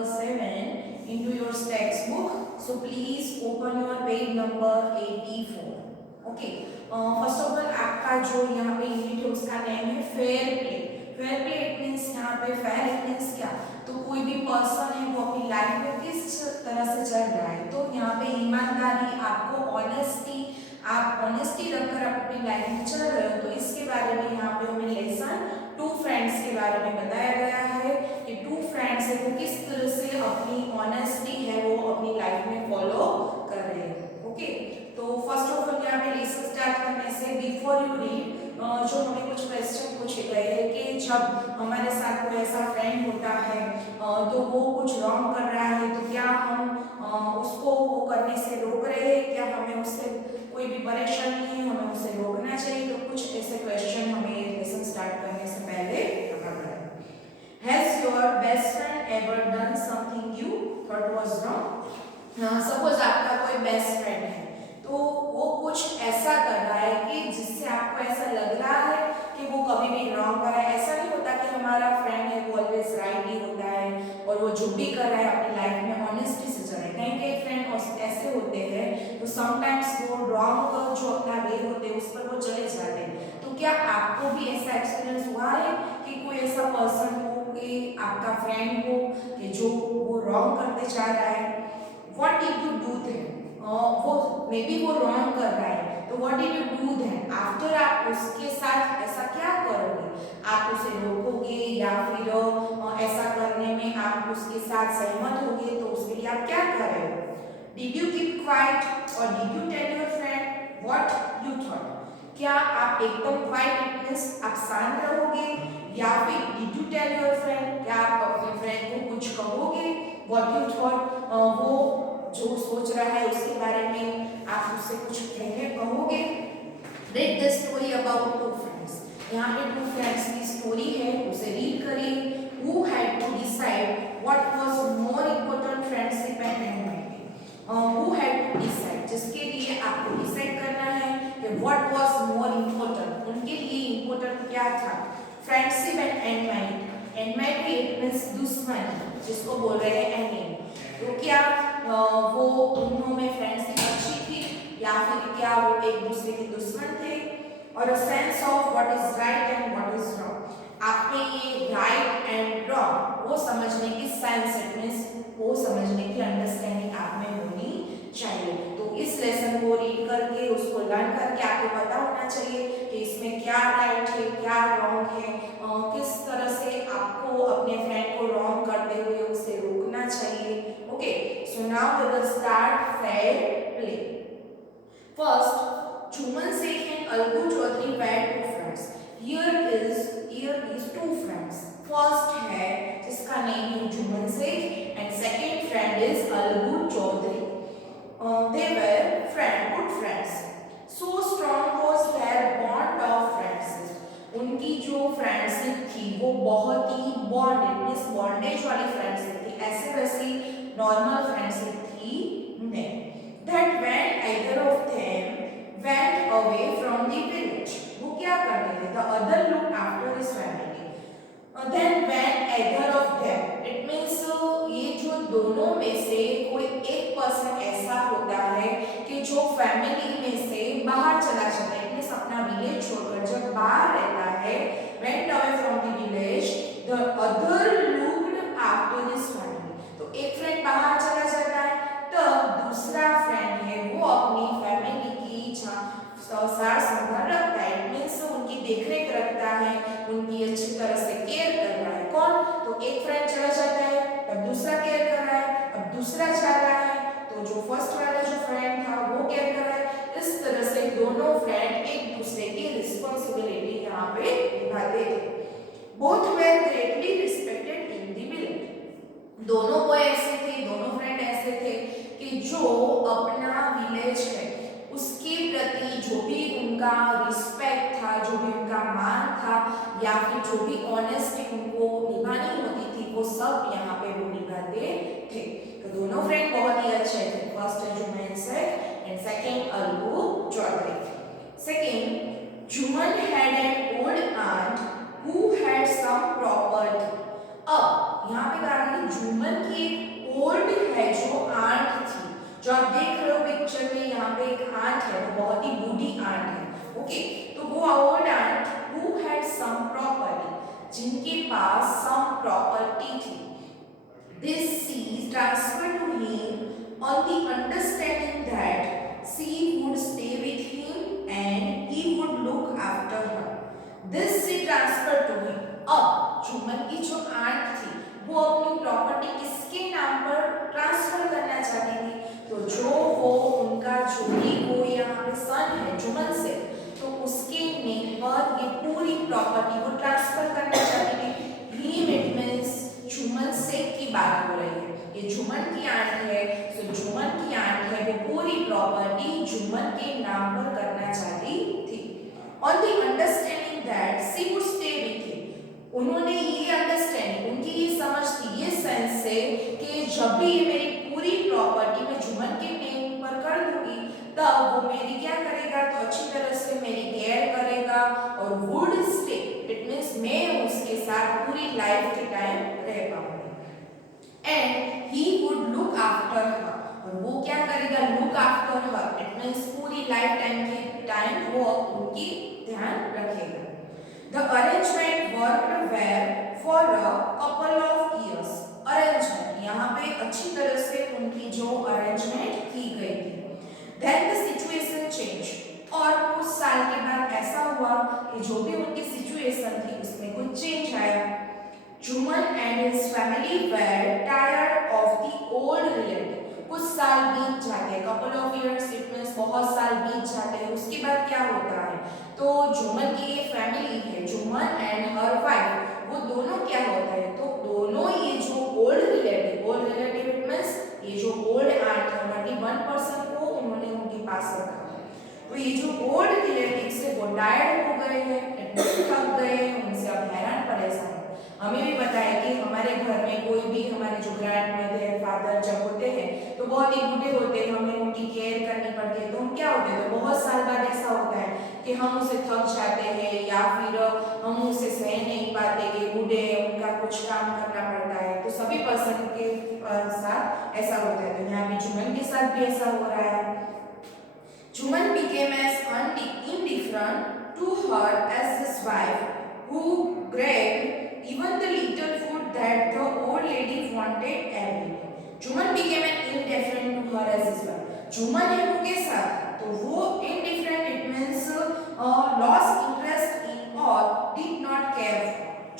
number 7 into your textbook. So please open your page number 84. Okay, first of all आपका जो यहाँ पे unit है उसका नेम है fair play. Fair play it means यहाँ पे फेयर इट मींस क्या, तो कोई भी पर्सन है वो अपनी लाइफ में किस तरह से चल रहा है. तो यहाँ पे ईमानदारी, आपको ऑनेस्टी, आप ऑनेस्टी रखकर अपनी लाइफ में चल रहे हो, तो इसके बारे में यहाँ पे हमें लेसन टू फ्रेंड्स के बारे में बताया गया है कि टू फ्रेंड्स है वो किस तरह से अपनी ऑनेस्टी है वो अपनी लाइफ में फॉलो कर रहे हैं. ओके, तो फर्स्ट ऑफ ऑल यहाँ पे लेसन स्टार्ट करने से बिफोर यू रीड जो हमें कुछ क्वेश्चन पूछे गए हैं कि जब हमारे साथ कोई ऐसा फ्रेंड होता है तो वो कुछ रॉन्ग कर रहा है, तो क्या हम उसको वो करने से रोक रहे हैं, क्या हमें उससे कोई भी परेशानी है, हमें उससे रोकना चाहिए. तो कुछ ऐसे क्वेश्चन हमें लेसन स्टार्ट करने से पहले रखा गया है. Has your best friend ever done something you thought was wrong. Suppose आपका कोई बेस्ट फ्रेंड है तो वो कुछ ऐसा कर रहा है कि जिससे आपको ऐसा लग रहा है कि वो कभी भी रॉन्ग कर रहा है. ऐसा नहीं होता कि हमारा फ्रेंड है वो ऑलवेज राइट ही होता है और वो जो भी कर रहा है अपनी लाइफ में ऑनेस्टी से चल रहा है. कहीं कहीं फ्रेंड ऐसे होते हैं तो समटाइम्स वो रॉन्ग जो अपना वे होते हैं उस पर वो चले जाते हैं. तो क्या आपको भी ऐसा एक्सपीरियंस हुआ है कि कोई ऐसा पर्सन हो कि आपका फ्रेंड हो कि जो वो रॉन्ग करते जा रहा है. What did you do then? वो मे बी वो रॉन्ग कर रहा है, तो what did you do then? After आप उसके साथ ऐसा क्या करोगे? आप उसे रोकोगे या फिर ऐसा करने में आप उसके साथ सहमत होगे, तो उसके लिए आप क्या कर रहे हो? Did you keep quiet or did you tell your friend what you thought? क्या आप एकदम क्वाइट इट मींस आप शांत रहोगे या फिर did you tell your friend, क्या आप अपने फ्रेंड को कुछ कहोगे व्हाट यू थॉट, वो जो सोच रहा है उसके बारे में आप उससे कुछ कहोगे. Read the story about two friends. यहाँ पे टू फ्रेंड्स की स्टोरी है, उसे रीड करिए. Who had to decide what was more important, friendship and environment. Who had to decide, जिसके लिए आपको डिसाइड करना है कि व्हाट वाज मोर इम्पोर्टेंट, उनके लिए इम्पोर्टेंट क्या था. Friendship and environment. Environment it means दुश्मन, जिसको बोल रहे हैं एनिमी. तो क्या वो दोनों में फ्रेंडशिप अच्छी थी या फिर क्या वो एक दूसरे के दुश्मन थे. और a sense of what is right and what is wrong. आप में ये राइट एंड रॉन्ग वो समझने की सेंस इट मींस वो समझने की अंडरस्टैंडिंग आप में होनी चाहिए. तो इस लेसन को रीड करके उसको लर्न करके आपको पता होना चाहिए कि इसमें क्या राइट है क्या रॉन्ग है, किस तरह से आपको अपने फ्रेंड को रॉन्ग करते हुए उसे रोकना चाहिए. Okay, so now we will start fair play. First, Juman Sheikh and Algu Chaudhary were two friends. Here is two friends. First है जिसका नेम है Jumman Sheikh and second friend is Algu Chaudhary. They were good friends. So strong was their bond of friendship. उनकी जो friendship थी वो बहुत ही bondage वाली friendship थी, ऐसे वैसी नॉर्मल फ्रेंडशिप थी नहीं. That when either of them went away from the village, वो क्या करते थे? The other looked after his family. Then when either of them, it means ये जो दोनों में से कोई एक पर्सन ऐसा होता है कि जो फैमिली में से बाहर चला जाता है, मींस अपना विलेज छोड़कर जब बाहर रहता है, went away from the village, the other looked after his family. तो एक फ्रेंड बाहर चला जाता है तब दूसरा फ्रेंड है वो अपनी फैमिली की सार संभाल रखता है, मींस उनकी देखरेख रखता है, उनकी अच्छी तरह से केयर कर रहा है. कौन? तो एक फ्रेंड चला जाता है तब दूसरा केयर कर रहा है, अब दूसरा जा रहा है तो जो फर्स्ट वाला जो फ्रेंड था वो केयर कर रहा है. इस तरह से दोनों फ्रेंड एक दूसरे की रिस्पांसिबिलिटी यहाँ पे निभाते थे. Both were greatly respected in the village. दोनों को ऐसे थे, दोनों फ्रेंड ऐसे थे कि जो अपना विलेज है उसके प्रति जो भी उनका रिस्पेक्ट था, जो भी उनका मान था या फिर जो भी ऑनेस्टी उनको निभानी होती थी वो सब यहाँ पे वो निभाते थे. तो दोनों फ्रेंड बहुत ही अच्छे थे. फर्स्ट है Jumman Sheikh and second Algu Chaudhary. Second, Jumman had an old aunt who had some property. अब यहाँ पे कहा गया कि जुम्मन की एक ओल्ड है जो आंट थी, जो आप देख रहे हो पिक्चर में, यहाँ पे एक आंट है, वो बहुत ही बूढ़ी आंट है। ओके, तो वो old aunt who had sum property, जिनके पास सम प्रॉपर्टी थी, this she transferred to him on the understanding that she would stay with him and he would look after her. This she transferred to him. अब जुम्मन की जो aunt थी वो अपनी property किसके नाम पर ट्रांसफर करना चाहती थी, तो जो वो उनका जो भी वो यहाँ पे सन है जुम्मन से, तो उसके नेम पर ये पूरी प्रॉपर्टी वो ट्रांसफर करना चाहती थी। Him it means जुम्मन से की बात हो रही है, ये जुम्मन की आंट है, तो जुम्मन की आंट है वो पूरी प्रॉपर्टी जुम्मन के नाम पर करना चाहती थी। On the understanding that she would stay with him, उन्होंने ये अंडरस्टैंडिंग, उनकी ये समझ थी, ये सेंस से कि जब भी ये मेरी पूरी प्रॉपर्टी मैं जुम्मन के नेम पर कर दूंगी तब वो मेरी क्या करेगा, तो अच्छी तरह से मेरी केयर करेगा और वुड स्टे, इट मींस मैं उसके साथ पूरी लाइफ के टाइम रह पाऊंगी। And he would look after her, और वो क्या करेगा, look after her, it means पूरी लाइफ टाइम के टाइम वो उनकी ध्यान रखेगा। The arrangement worked well for a couple of years. Arrangement, यहाँ पे अच्छी तरह से उनकी जो अरेंजमेंट की गई थी। Then the situation changed. और कुछ साल के बाद ऐसा हुआ कि जो भी उनकी सिचुएशन थी उसमें कुछ चेंज आया। Jumman and his family were tired of the old relative. कुछ साल बीत जाते हैं, couple of years it means बहुत साल बीत जाते हैं, उसके बाद क्या होता है, तो जुम्मन की ये फैमिली है, जुम्मन एंड हर वाइफ, वो दोनों क्या होता है, तो दोनों ये जो ओल्ड रिलेटिव इट मींस ये जो ओल्ड आंट है, 1% को उन्होंने उनके पास रखा, तो ये जो ओल्ड रिलेटिव से वो टायर्ड हो गए हैं, थक गए हैं, उनसे अब हैरान परेशान। हमें भी पता है कि हमारे घर में कोई भी हमारे जो ग्रैंड मदर फादर जब होते हैं तो बहुत ही बूढ़े होते हैं, हमें उनकी केयर करनी पड़ती है, तो हम क्या होते हैं, तो बहुत साल बाद ऐसा होता है कि हम उसे थक जाते हैं या फिर हम उसे सह नहीं पाते कि बूढ़े उनका कुछ काम करना पड़ता है, तो सभी पर्सन के साथ ऐसा होता है। तो यहाँ पे जुम्मन के साथ भी ऐसा हो रहा है। Jumman became as indifferent to her as his wife, who grabbed even the little food that the old lady wanted every day. Jumman became an indifferent to her as his wife. Jumman है उनके साथ, तो वो indifferent it means lost interest in or did not care.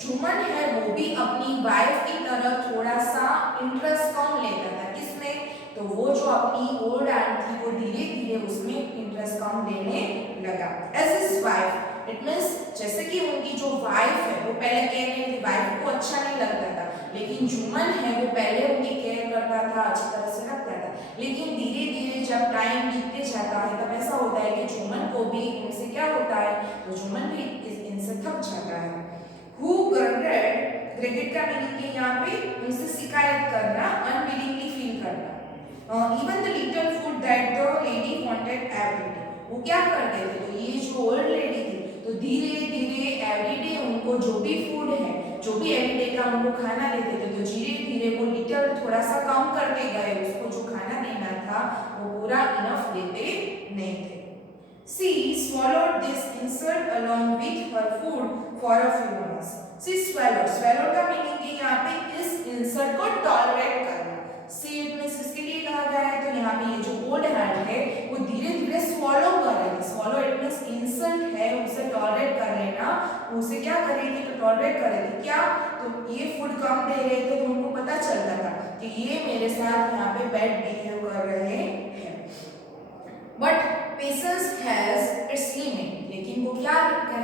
Jumman है वो भी अपनी wife की तरह थोड़ा सा इंटरेस्ट कम लेता था, किसमें, तो वो जो अपनी ओल्ड आंट थी वो धीरे धीरे उसमें इंटरेस्ट कम लेने लगा। As his wife it means जैसे कि उनकी जो वाइफ है वो पहले केयर नहीं थी, वाइफ को अच्छा नहीं लगता था, लेकिन जुम्मन है वो पहले उनकी केयर करता था, अच्छी तरह से रखता था, लेकिन धीरे धीरे जब टाइम बीतते जाता है तब ऐसा होता है कि जुम्मन को भी उनसे क्या होता है, तो जुम्मन भी इनसे थक जाता है। हु ग्रेगेट का मीनिंग है यहाँ पे उनसे शिकायत करना, अनविलिंगली फील करना। Even the little food that the lady wanted every day, वो क्या करते थे, तो ये जो ओल्ड लेडी थी तो धीरे धीरे एवरीडे उनको जो भी फूड है, जो भी एवरीडे का उनको खाना देते थे, तो धीरे धीरे वो लिटिल थोड़ा सा कम करते गए, उसको जो खाना देना था वो पूरा इनफ देते नहीं थे। She swallowed this insult along with her food for a few months. She swallowed का मीनिंग है यहाँ पे इस इंसल्ट को टॉलरेट करना। सी इट मींस इसके लिए कहा गया है, तो यहाँ पे ये जो ओल्ड हैंड है वो धीरे धीरे स्वॉलो कर रही है, स्वॉलो इट मींस इंसल्ट है, उसे टॉलरेट कर लेना, उसे क्या करेगी, तो टॉलरेट करेगी क्या, तो ये फूड कम दे रहे थे तो उनको पता चलता था कि ये मेरे साथ यहाँ पे बैड बिहेव कर रहे हैं, but patience has its limit, लेकिन वो क्या कर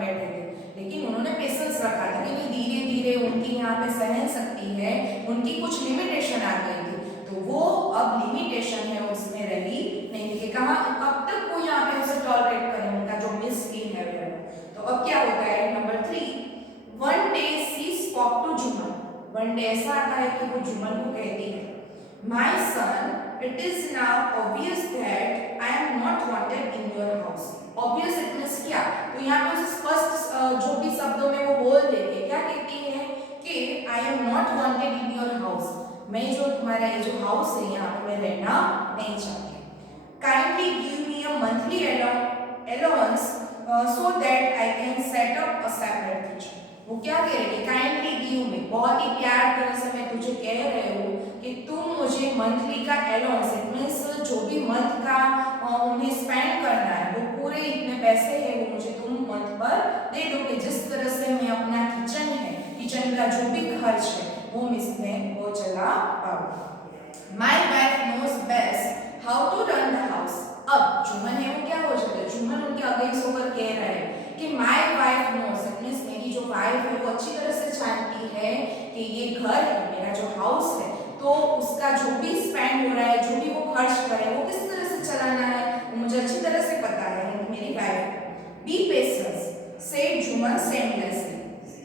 बैठे थे, लेकिन उन्होंने पेशेंस रखा था कि धीरे धीरे उनकी यहाँ पे सहन शक्ति है, उनकी कुछ लिमिटेशन आ गई थी, तो वो अब लिमिटेशन है उसमें रही नहीं थी, कहा अब तक वो यहाँ पे उसे टॉलरेट करे उनका जो मिसबिहेवियर। तो अब क्या होता है, number 3, one day she spoke to Jumman, one day ऐसा आता है कि वो जुम्मन को कहती है, my son it is now obvious that I am not wanted in your house. Obvious it means क्या, तो यहाँ पे स्पष्ट जो भी शब्दों में वो बोल देती है, क्या कहती है कि आई एम नॉट मैं जो तुम्हारा ये जो हाउस है यहाँ पे मैं रहना नहीं चाहती। Kindly give me a monthly allowance so that I can set up a separate kitchen. वो क्या कह रहे हैं, काइंडली गिव मी, बहुत ही प्यार तरह से मैं तुझे कह रहे हूँ कि तुम मुझे मंथली का अलाउंस, इट मींस जो भी मंथ का उन्हें स्पेंड करना है वो पूरे इतने पैसे है वो मुझे तुम मंथ पर दे दो कि जिस तरह से मैं अपना किचन का जो भी खर्च है वो वो चला पाऊँ। My wife knows best how to run the house. अब जुम्मन है वो क्या हो जाता है, जुम्मन उनके अगेंस्ट होकर कह रहा है कि माय वाइफ नोज, मींस मेरी जो वाइफ है वो अच्छी तरह से जानती है कि ये घर है, मेरा जो हाउस है, तो उसका जो भी स्पेंड हो रहा है, जो भी वो खर्च कर रहे हैं वो किस तरह से चलाना है वो मुझे अच्छी तरह से पता है मेरी wife. Be patience said Jumman seamlessly.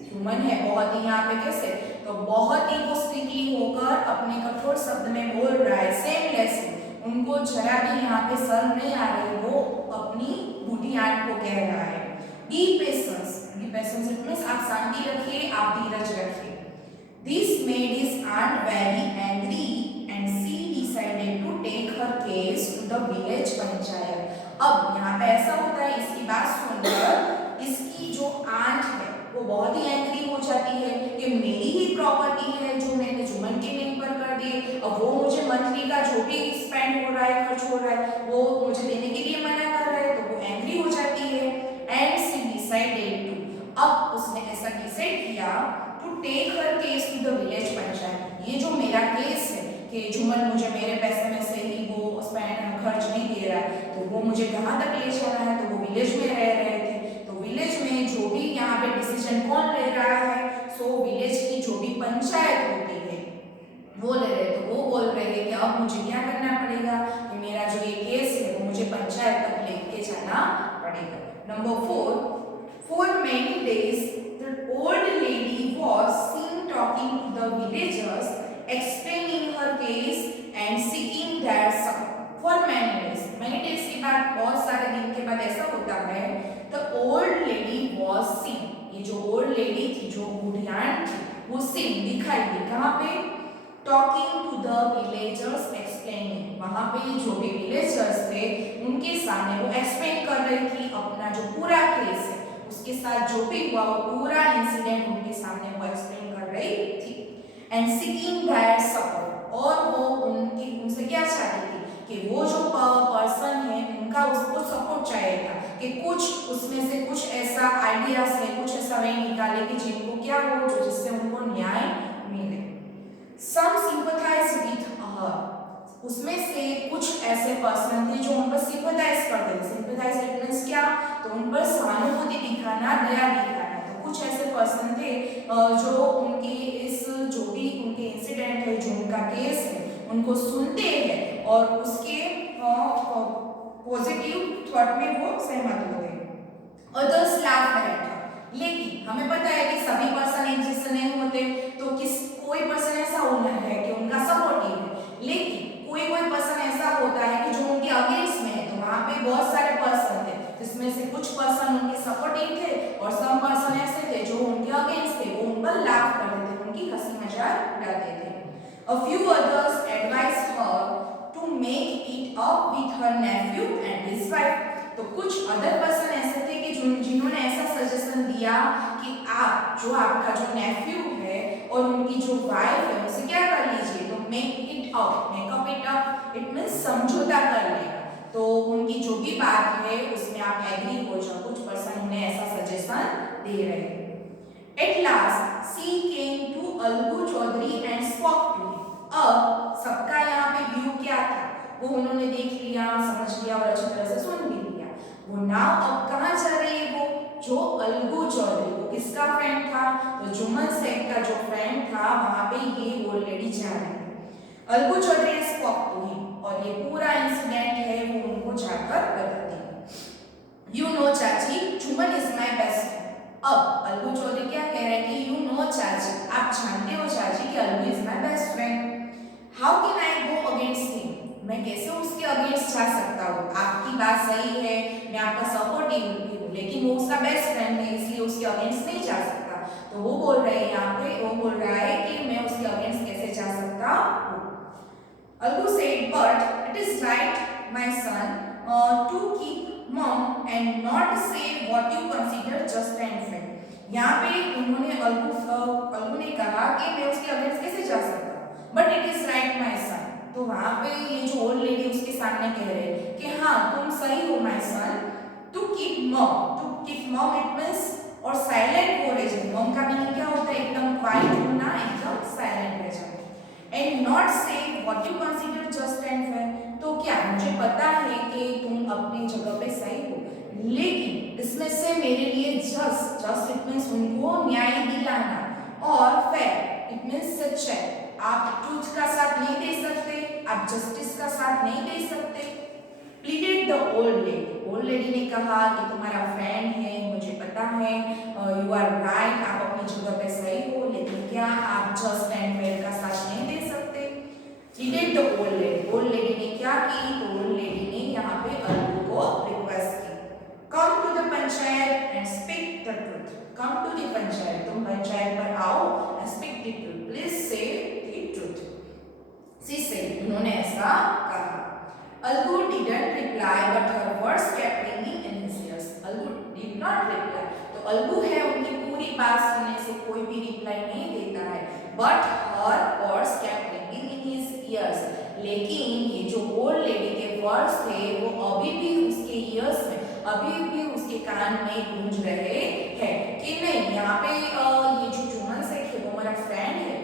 Jumman है बहुत ही यहाँ पे कैसे, तो बहुत ही वो स्ट्रिक्टली होकर अपने कठोर शब्द में बोल रहा है, सेमलेसली, उनको जरा भी यहाँ पे शर्म नहीं आ रही, वो अपनी बूढ़ी आंट को कह रहा है। बी पेशेंस इट मींस आप शांति रखिए, आप धीरज रखिए। This made his aunt very angry and she decided to take her case to the village panchayat. अब यहाँ पे ऐसा होता है, इसकी बात सुनकर इसकी जो आंट है वो बहुत ही एंग्री हो जाती है कि मेरी ही प्रॉपर्टी है जो मैंने जुम्मन के नेम पर कर दी, अब वो मुझे मंथली का जो भी स्पेंड हो रहा है, खर्च हो रहा है, वो मुझे देने के लिए मना कर रहा है, तो वो एंग्री हो जाती है। एंड शी डिसाइडेड टू, अब उसने ऐसा डिसाइड किया to take her case to the village panchayat. ये जो मेरा केस है कि जुम्मन मुझे मेरे पैसे में से ही वो खर्च नहीं दे रहा है, तो वो मुझे कहाँ तक ले जाना है, तो वो विलेज में रह रहे थे, तो विलेज में जो भी यहाँ पे डिसीजन कौन ले रहा है, सो विलेज की जो भी पंचायत होती है वो ले रहे, तो वो बोल रहे हैं कि अब मुझे क्या करना पड़ेगा कि मेरा जो ये केस है वो मुझे पंचायत तक लेके जाना पड़ेगा। Number 4, for many days the old lady was seen talking to the villagers, explaining her case and seeking their support. For many days के बाद, बहुत सारे दिन के बाद ऐसा होता है, the old lady was seen, ये जो old lady थी, जो बूढ़ी आंट थी, वो seen दिखाई दी, कहाँ पे, talking to the villagers, explaining, वहाँ पे जो भी villagers थे उनके सामने वो explain कर रही थी अपना जो पूरा केस है, उसके साथ जो भी हुआ वो पूरा इंसिडेंट उनके सामने वो एक्सप्लेन कर रही थी। एंड सीकिंग देयर सपोर्ट, और वो उनसे क्या चाहती थी कि वो जो पर्सन है उनका उसको सपोर्ट चाहिए था कि कुछ उसमें से कुछ ऐसा आइडियाज है, कुछ ऐसा वे निकाले कि जिनको क्या हो, जो जिससे उनको न्याय मिले। सम सिंपैथाइज विद हर, उसमें से कुछ ऐसे पर्सन थे जो उन पर सिंपैथाइज करते थे। सिंपैथाइज मींस क्या, तो उन पर सहानुभूति दिखाना, दया दिखाना। तो कुछ ऐसे पर्सन थे जो उनके इस जो भी उनके इंसिडेंट है, जो उनका केस है, उनको सुनते हैं और उसके पॉजिटिव थॉट में वो सहमत होते हैं। अदर्स लाफ एट हर, लेकिन हमें पता है कि सभी पर्सन एक जैसे नहीं होते, तो कोई पर्सन ऐसा होना है कि उनका सपोर्टिव है, लेकिन कोई पर्सन ऐसा होता है कि जो उनके अगेंस्ट में है। तो वहाँ पे बहुत सारे पर्सन थे जिसमें से कुछ पर्सन उनके सपोर्टिव थे और सम पर्सन ऐसे थे जो उनके अगेंस्ट थे, वो उन पर लाफ करते थे, उनकी हंसी मजाक उड़ाते थे। A few others advised her to make it up with her nephew and his wife. तो कुछ अदर पर्सन ऐसे थे कि जिन्होंने ऐसा सजेशन दिया कि आप जो आपका जो नेफ्यू है और उनकी जो वाइफ है उनसे क्या कर लीजिए, तो make it up, it means समझौता कर लेगा, तो उनकी जो भी बात है उसमें आप एग्री हो जाओ। कुछ पर्सन उन्हें ऐसा सजेशन दे रहे हैं। At last she came to Algu Chaudhary and spoke to him. अब सबका यहाँ पे व्यू क्या था वो उन्होंने देख लिया, समझ लिया और अच्छी तरह से सुन भी लिया। वो नाव अब कहाँ जा रही है, वो जो अलगू चौधरी, वो किसका फ्रेंड था, तो जुम्मन सेठ का जो फ्रेंड था, वहां पे ये ओल्ड लेडी जा रही है। Algu Chaudhary spoke to him, और ये पूरा इंसिडेंट है वो उनको जाकर बताती है। यू नो चाची, Jumman is my best friend. अब अलगू चौधरी क्या कह रहे हैं कि यू नो चाची, आप जानते हो चाची कि Algu is my best friend. How can I go against him, मैं कैसे उसके अगेंस्ट जा सकता हूँ, आपकी बात सही है, मैं आपका सपोर्टिव भी हूँ, लेकिन वो उसका बेस्ट फ्रेंड है इसलिए उसके अगेंस्ट नहीं जा सकता। तो वो बोल रहे हैं यहाँ पे, वो बोल रहा है कि मैं उसके अगेंस्ट कैसे जा सकता सकता हूँ। Algu said, but it is right, my son, to keep mum and not say what you consider just and fair. यहाँ पे उन्होंने अलगू ने कहा कि मैं उसके अगेंस्ट कैसे जा सकता हूँ, बट इट इज राइट माई सन। तो वहाँ पे ये जो ओल्ड लेडी उसके सामने कह रहे हैं कि हाँ तुम सही हो माई सन, टू कीप मम इट मीन्स, और साइलेंट हो रहे जाए, मम का मीनिंग क्या होता है, एकदम क्वाइट होना, एकदम साइलेंट रह जाना, एंड नॉट से what you consider just and fair. तो क्या मुझे पता है कि तुम अपनी जगह पे सही हो, लेकिन इसमें से मेरे लिए जस्ट इट मीन्स उनको न्याय दिलाना, और फेयर इट मीन्स सच्चाई, आप ट्रूथ का साथ नहीं दे सकते, आप जस्टिस का साथ नहीं दे सकते। प्लीडेड द ओल्ड लेडी ने कहा कि तुम्हारा फ्रेंड है, मुझे पता है, यू आर राइट, आप अपनी जगह पे सही हो, लेकिन क्या आप जस्ट एंड फेयर का साथ नहीं दे सकते। प्लीडेड द ओल्ड लेडी ने क्या की, तो ओल्ड लेडी ने यहाँ पे अलगू को रिक्वेस्ट की, come to the panchayat and speak the truth. Come to the panchayat, तुम पंचायत पर आओ, and speak the truth, please say the truth. सी से उन्होंने ऐसा कहा। Algu didn't reply, but her words kept ringing in his ears. Algu did not reply. तो अलगू है उनकी पूरी बात सुनने से कोई भी रिप्लाई नहीं देता है, but her words kept ringing in his ears. लेकिन ये जो ओल्ड लेडी के वर्ड्स थे वो अभी भी उसके ईयर्स में, अभी भी उसके कान में गूंज रहे हैं कि नहीं, यहाँ पे ये जो जुम्मन से थे वो मेरा फ्रेंड है,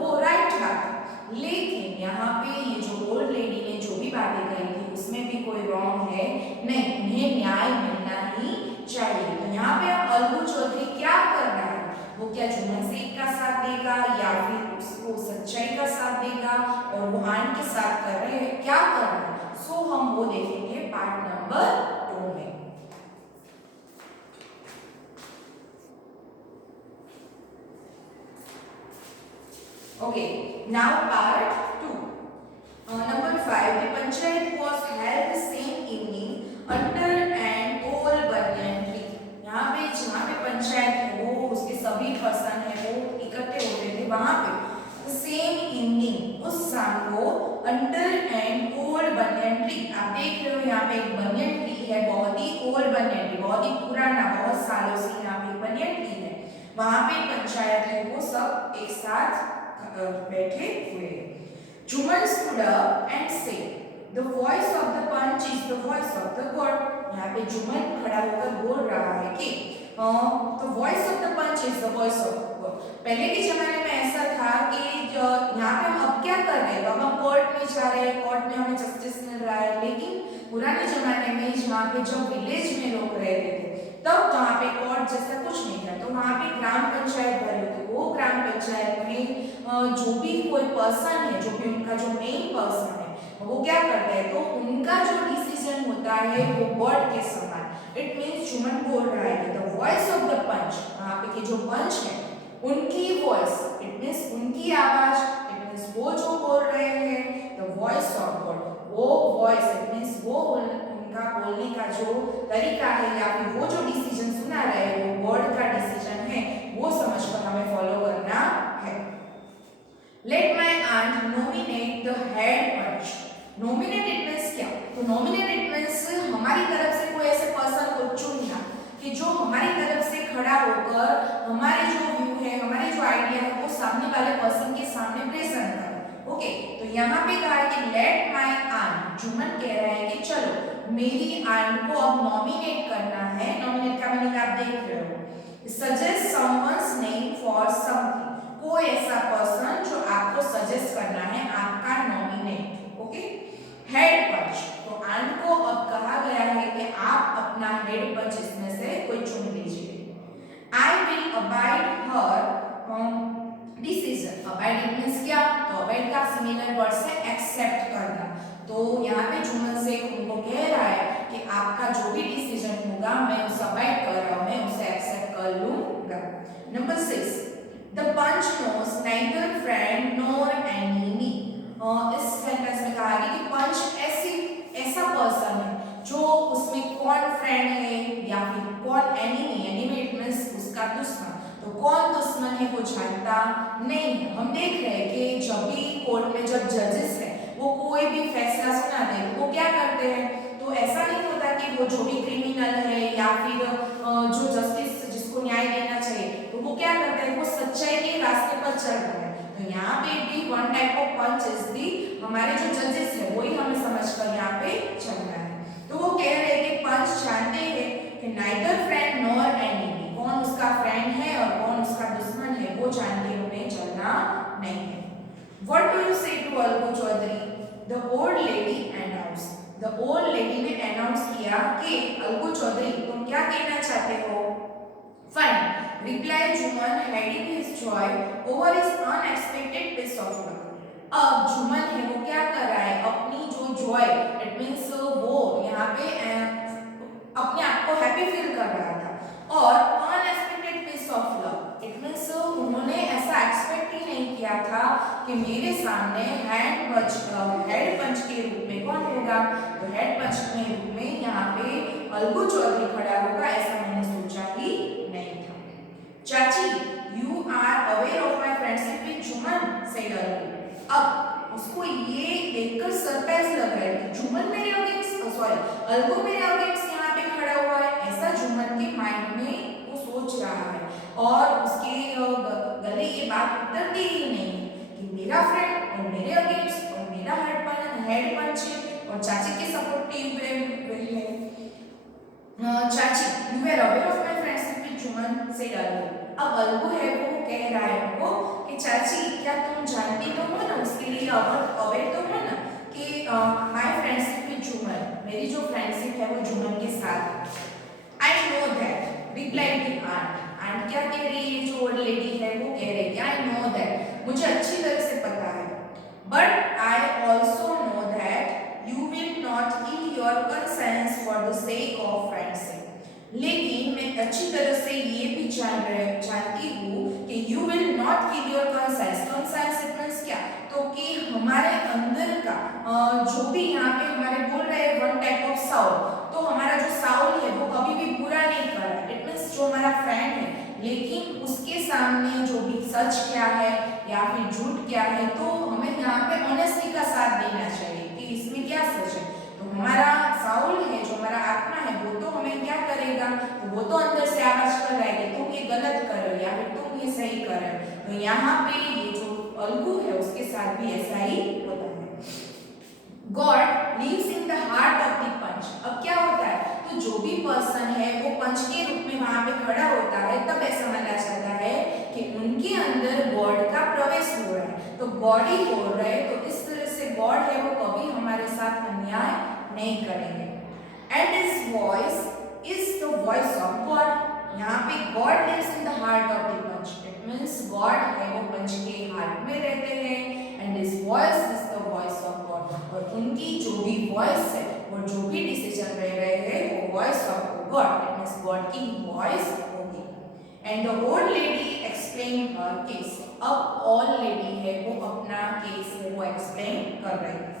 वो राइट बात, लेकिन यहाँ पे ये जो ओल्ड लेडी ने जो भी बातें कही थी उसमें भी कोई रॉन्ग है नहीं, उन्हें न्याय मिलना ही चाहिए। तो यहाँ पे अलगू चौधरी क्या कर रहा है, वो क्या जुम्मन शेख का साथ देगा या फिर उसको सच्चाई का साथ देगा, और वो आन के साथ कर रहे हैं, क्या कर रहे हैं, सो हम वो देखेंगे पार्ट नंबर 2 में। Okay, now part 2. Number 5. The panchayat was held the same evening under an old banyan tree. यहाँ पे जहाँ पे पंचायत है वो उसके सभी पर्सन है वो इकट्ठे होते थे वहाँ पे। सेम इवनिंग, उस शाम को under an old banyan tree, आप देख रहे हो यहाँ पे एक बनियन ट्री है, बहुत ही ओल्ड बनियन ट्री, बहुत ही पुराना, बहुत सालों से यहाँ पे बनियन ट्री है, वहाँ पे पंचायत है वो सब एक साथ बैठे हुए। Juman stood up and said, the voice of the punch is the voice of the god. यहाँ पे जुमन खड़ा होकर बोल रहा है कि the voice of the punch is the voice of god. पहले के जमाने में ऐसा था कि यहाँ पे हम अब क्या कर रहे हैं, तो हम कोर्ट में जा रहे हैं, कोर्ट में हमें जस्टिस मिल रहा है, लेकिन पुराने जमाने में जहाँ पे जब विलेज में लोग रहते थे तब वहाँ पे कोर्ट जैसा कुछ नहीं था, तो वहाँ पे ग्राम पंचायत भरी होती, वो ग्राम पंचायत में जो भी कोई पर्सन है, जो भी उनका जो मेन पर्सन है वो क्या करते हैं, तो उनका जो डिसीजन होता है वो वर्ड के समान, इट मींस जुमन बोल रहा है कि द वॉइस ऑफ द पंच, वहाँ पे के जो पंच है उनकी वॉइस, इट मींस उनकी आवाज, इट मींस वो जो बोल रहे हैं, द वॉइस ऑफ गॉड, वो वॉइस इट मींस वो उनका बोलने का जो तरीका है या फिर वो जो डिसीजन सुना रहे हैं वो वर्ड का डिसीजन है, वो समझकर हमें फॉलो करना है। Let my aunt nominate the head panch. Nominate it means क्या, तो नॉमिनेट इट मींस हमारी तरफ से कोई ऐसे पर्सन को चुनना कि जो हमारी तरफ से खड़ा होकर हमारे जो व्यू है, हमारे जो आइडिया है वो सामने वाले पर्सन के सामने प्रेजेंट करे। ओके, तो यहाँ पे कहा है कि लेट माय आंट, जुमन कह रहे हैं कि चलो मेरी आंट को अब नॉमिनेट करना है। नॉमिनेट का मीनिंग आप देख रहे हो, suggest someone's name for something, कोई ऐसा पर्सन जो आपको सजेस्ट करना है, आपका नॉमिनेट। ओके, हेड पंच, तो आंट को अब कहा गया है कि आप अपना हेड पंच इसमें से कोई चुन लीजिए। I will abide her decision, abide means क्या, तो अबाइड का सिमिलर वर्ड से एक्सेप्ट करना, तो यहाँ पे जुमन से उनको कह रहा है कि आपका जो भी डिसीजन होगा मैं उसे अबाइड कर रहा हूँ, मैं उसे एक्सेप्ट कर लूँगा। Number 6, the panch knows neither friend nor enemy. इस सेंटेंस में कहा गया कि पंच ऐसा पर्सन है जो उसमें कौन फ्रेंड है या फिर कौन एनिमी, एनिमी इट मींस उसका दुश्मन, तो कौन दुश्मन है वो जानता नहीं है। हम देख रहे हैं कि जब भी कोर्ट में जब जजेस है वो कोई भी फैसला सुनाते हैं तो वो क्या करते हैं, तो ऐसा नहीं होता कि वो जो भी क्रिमिनल है या फिर जो जस्टिस जिसको न्याय देना चाहिए तो वो क्या करते हैं, वो सच्चाई के रास्ते पर चल रहे हैं। तो यहाँ पे भी one type of panch is the, हमारे जो जजेस है वही हमें समझकर यहाँ पे चलना है। तो वो कह रहे हैं कि पंच जानते हैं कि नाइदर फ्रेंड नॉर एनिमी, कौन उसका फ्रेंड है और कौन उसका दुश्मन है वो जान के उन्हें चलना नहीं है। What do you say to Algu Chaudhari? The old lady announced. The old lady ने अनाउंस किया कि अलगू चौधरी तुम क्या कहना चाहते हो? Fine, replied Juman hiding his joy over his unexpected piece of luck. अब जुमन है वो क्या कर रहा है, अपनी जो जॉय इट मींस वो यहाँ पे अपने आप को हैप्पी फील कर रहा था और unexpected piece of luck it means उन्होंने ऐसा एक्सपेक्ट ही नहीं किया था कि मेरे सामने हेड पंच के रूप में कौन होगा, तो हेड पंच के रूप में यहाँ पे अलगू चौधरी खड़ा होगा, ऐसा मैंने सोचा ही नहीं था। Chachi you are aware of my friendship with Jumman said Algu. अब उसको ये देखकर सरप्राइज लग रहा है कि जुमन मेरे अगेंस्ट अलगू मेरे अगेंस्ट यहाँ पे खड़ा हुआ है, ऐसा जुमन के माइंड में वो सोच रहा है और उसके गले ये बात उतरती ही नहीं कि मेरा फ्रेंड और मेरे अगेंस्ट और मेरा हेड पंच है और चाची के सपोर्टिव है। Chachi you are aware of my friendship with Jumman said Algu. अब अलगू है वो कह रहा है उनको कि चाची क्या तुम जानती तो हो ना, उसके लिए अवेयर तो हो ना कि माय फ्रेंडशिप विद जुमन, मेरी जो फ्रेंडशिप है वो जुमन के साथ। I know that replied the aunt क्या कह रही है, जो ओल्ड लेडी है वो कह रही है आई नो दैट, मुझे अच्छी तरह से पता है, but I also know that you will not kill your concerns for the sake of friendship. लेकिन मैं अच्छी तरह से ये भी जानती हूँ कि you will not kill your concerns means क्या, तो कि हमारे अंदर का जो भी यहाँ पे हमारे बोल रहे हैं वन टाइप ऑफ साउल, तो हमारा जो साउल है वो कभी भी बुरा नहीं कर रहा, इट मींस जो हमारा फ्रेंड है लेकिन उसके सामने जो भी सच क्या है या फिर झूठ क्या है, तो हमें यहाँ पे ऑनेस्टी का साथ देना चाहिए कि इसमें क्या सच है। तो हमारा साउल है जो हमारा आत्मा है वो तो हमें क्या करेगा, तो वो तो अंदर से आवाज कर रहा है कि तुम ये गलत कर रहे हो या फिर तुम ये सही कर रहे हो। तो यहाँ पे ये जो अलगू है उसके साथ भी ऐसा ही होता है। God lives in the heart of the panch. अब क्या होता है, तो जो भी पर्सन है वो पंच के रूप में वहां पे खड़ा होता है, तब ऐसा माना जाता है कि उनके अंदर गॉड का प्रवेश हो रहा है, तो गॉड ही बोल रहे हैं, तो इस तरह से गॉड है वो कभी हमारे साथ अन्याय नहीं करेंगे। And his voice is the voice of God. यहाँ पे God lives in the heart of the panch, it means God है वो पंच के हार्ट में रहते हैं। And his voice is the voice of God, और उनकी जो भी वॉइस है और जो भी डिसीजन ले रहे हैं वो voice of God, it means God की वॉइस होगी। And the old lady explain her case. अब ओल्ड लेडी है वो अपना केस है वो एक्सप्लेन कर रही है।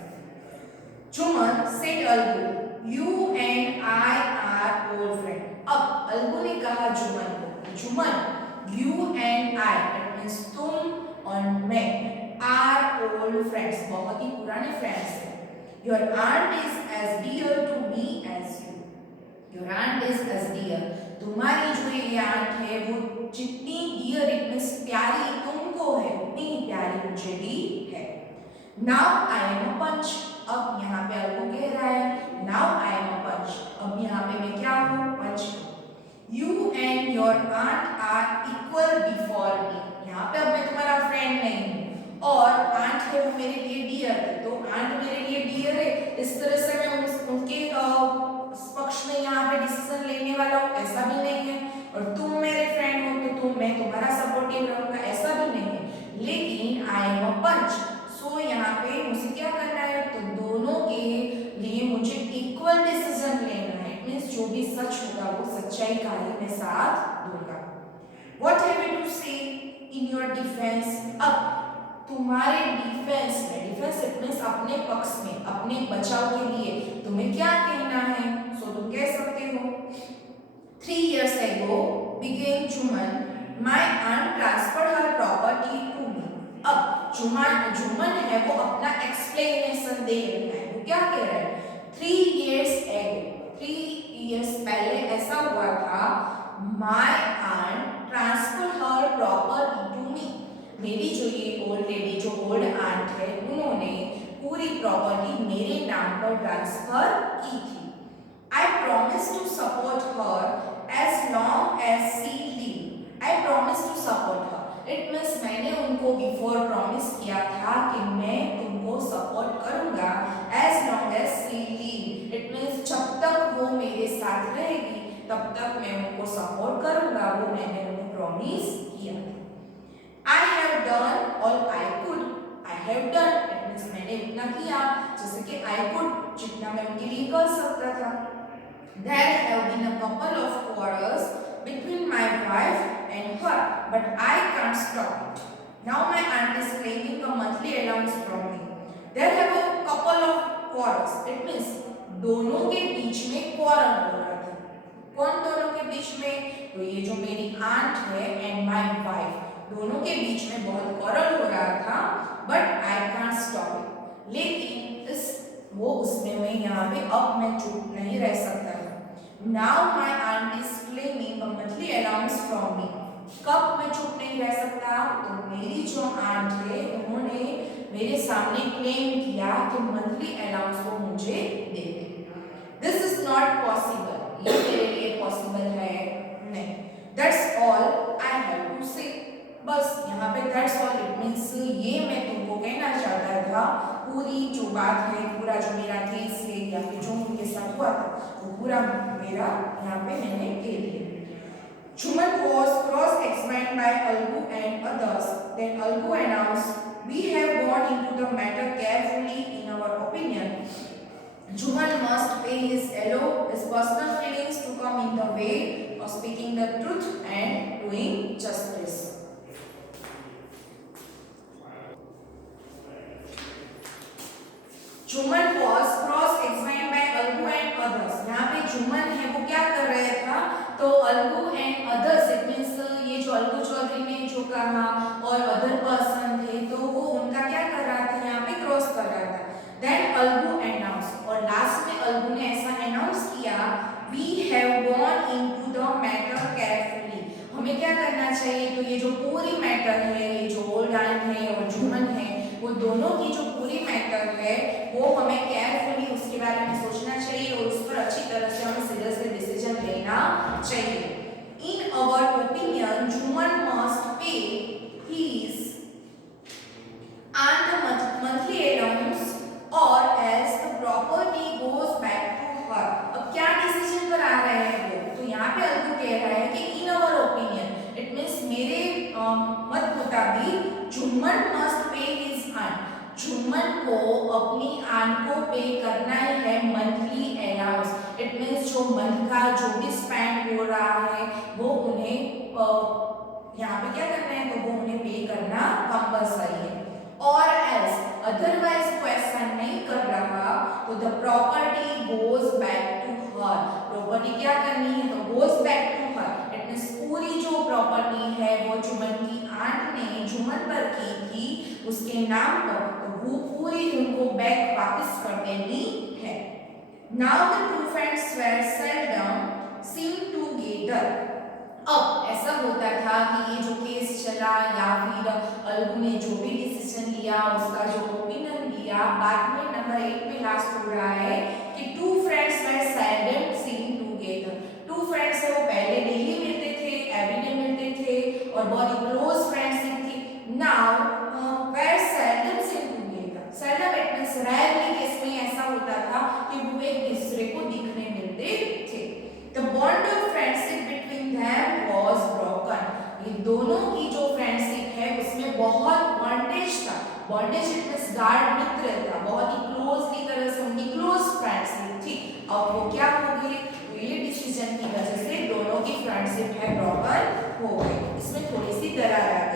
Juman said Algu you and I are old friend। अब अलगू ने कहा जुमन को, Juman you and I that means तुम और मैं are old friends, बहुत ही पुराने फ्रेंड्स हैं। Your aunt is as dear to me as you। Your aunt is as dear, तुम्हारी जो ये आंट है वो जितनी dear it means प्यारी तुमको है उतनी ही प्यारी मुझे भी है। Now I am a punch। अब यहाँ पे अलगू कह रहा है Now I am a punch। अब यहाँ पे मैं क्या हूँ, पंच हूँ। You and your aunt are equal before me। यहाँ पे अब मैं तुम्हारा फ्रेंड नहीं हूँ और आंट है वो मेरे लिए डियर है, तो आंट मेरे लिए डियर है, इस तरह से मैं उनके पक्ष में यहाँ पे डिसीजन लेने वाला हूँ ऐसा भी नहीं है, और तुम मेरे फ्रेंड हो तो मैं तुम्हारा सपोर्टिव रहूंगा ऐसा भी नहीं है। लेकिन आई एम अ पंच, सो यहाँ पे मुझे क्या करना है, तो दोनों के लिए मुझे इक्वल डिसीजन लेना है, इट मींस जो भी सच होगा वो सच्चाई का ही मैं साथ दूंगा। व्हाट हैव यू टू से इन योर डिफेंस। अब तुम्हारे डिफेंस में, डिफेंस इट मींस अपने पक्ष में, अपने बचाव के लिए तुम्हें क्या कहना है, सो तुम कह सकते हो 3 years ago began Juman my aunt transferred her property to me. अब जुम्मन है वो अपना एक्सप्लेनेशन दे रहा है। वो क्या कह रहा है? 3 years ago, 3 years पहले ऐसा हुआ था, my aunt transferred her property to me. मेरी जो ये ओल्ड लेडी, जो ओल्ड आंट है, उन्होंने पूरी प्रॉपर्टी मेरे नाम पर ट्रांसफर की थी। I promise to support her as long as she live. I promise to support her. It means मैंने उनको before promise किया था कि मैं तुमको सपोर्ट करूंगा as long as she live. It means जब तक वो मेरे साथ रहेगी तब तक मैं उनको सपोर्ट करूंगा, वो मैंने उनको प्रॉमिस किया। I have done all I could. I have done it means मैंने उतना किया जैसे कि I could, जितना मैं उनके लिए कर सकता था। There have been a couple of quarrels between my wife and her, but I can't stop it. Now my aunt is claiming a monthly allowance from me. There have a couple of quarrels. It means दोनों के बीच में quarrel हो रहा था। कौन दोनों के बीच में? तो ये जो मेरी aunt है and my wife, दोनों के बीच में बहुत quarrel हो रहा था, but I can't stop it. लेकिन उसमें मैं यहाँ पे अब मैं चुप नहीं रह सकता। Now my aunt is claiming a monthly allowance from me. कब मैं चुप नहीं रह सकता? तो मेरी जो आंट है उन्होंने मेरे सामने क्लेम किया कि मंथली अलाउंस वो मुझे दे दे। This is not possible. ये मेरे लिए पॉसिबल है नहीं। That's all I have to say. बस यहाँ पे that's all it means ये मैं तुमको कहना चाहता था। पूरी जो बात है, पूरा जो मेरा केस है या फिर जो उनके साथ हुआ था, वो पूरा मेरा यहाँ पे मैंने कह दिया। Juman was cross-examined by Algu and others. Then Algu announced, "We have gone into the matter carefully. In our opinion, Juman must pay allow his personal feelings to come in the way of speaking the truth and doing justice." Jumman was cross-examined by Algu and others. यहाँ पे जुम्मन है वो क्या कर रहे था? तो Algu and others it means ये जो अलगू चौधरी ने जो कहा और अदर पर्सन थे तो वो उनका क्या कर रहा था? यहाँ पे क्रॉस कर रहा था। Then Algu announced, और लास्ट में अलगू ने ऐसा अनाउंस किया, we have gone into the matter carefully. हमें क्या करना चाहिए? तो ये जो पूरी मैटर है, ये जो ओल्ड आंट है और जुम्मन है, वो दोनों की जो पूरी मैटर है वो हमें केयरफुली उसके बारे में सोचना चाहिए और उस पर अच्छी तरह से हमें सीरियसली डिसीजन लेना चाहिए। In our opinion, Juman must pay his and the monthly allowance or else the property goes back to her. अब क्या डिसीजन पर आ रहे हैं वो? तो यहाँ पे अलगू कह रहा है कि in our opinion, it means मेरे मत मुताबिक Jumman must pay his aunt. Jumman को अपनी आंट को पे करना ही है मंथली अलाउंस। इट मीन्स जो मंथ का जो भी स्पेंड हो रहा है वो उन्हें यहाँ पे क्या करना है? तो वो उन्हें पे करना कंपल्सरी है। और एल्स अदरवाइज को ऐसा नहीं कर रहा तो the property goes back to her. Property क्या करनी है? तो goes back to her. It means पूरी जो प्रॉपर्टी है वो जुम्मन की आंट ने जुम्मन पर की थी उसके नाम पर, तो वो पूरी उनको बैक वापस कर देनी है। Now the two friends were seldom seen together. अब ऐसा होता था कि ये जो केस चला या फिर अलगू ने जो भी डिसीजन लिया उसका जो ओपिनियन दिया, बाद में नंबर 8 में लास्ट हो रहा है कि two friends were seldom seen together. Two friends है वो पहले डेली मिलते थे, एवरीडे मिलते थे और बहुत ही क्लोज फ्रेंडशिप थी। Now were seldom seen together. Seldom it means rarely case में ऐसा होता था कि वो एक दूसरे को दिखने मिलते थे। The bond of friendship between them was broken. ये दोनों की जो फ्रेंडशिप है उसमें बहुत बॉन्डेज था। बॉन्डेज इट मींस गाढ़ मित्र था, बहुत ही क्लोजली तरह से उनकी क्लोज फ्रेंडशिप थी। अब वो क्या हो गई? तो ये डिसीजन की वजह से दोनों की फ्रेंडशिप है ब्रोकन हो गई। इसमें थोड़ी सी दरार आ गई।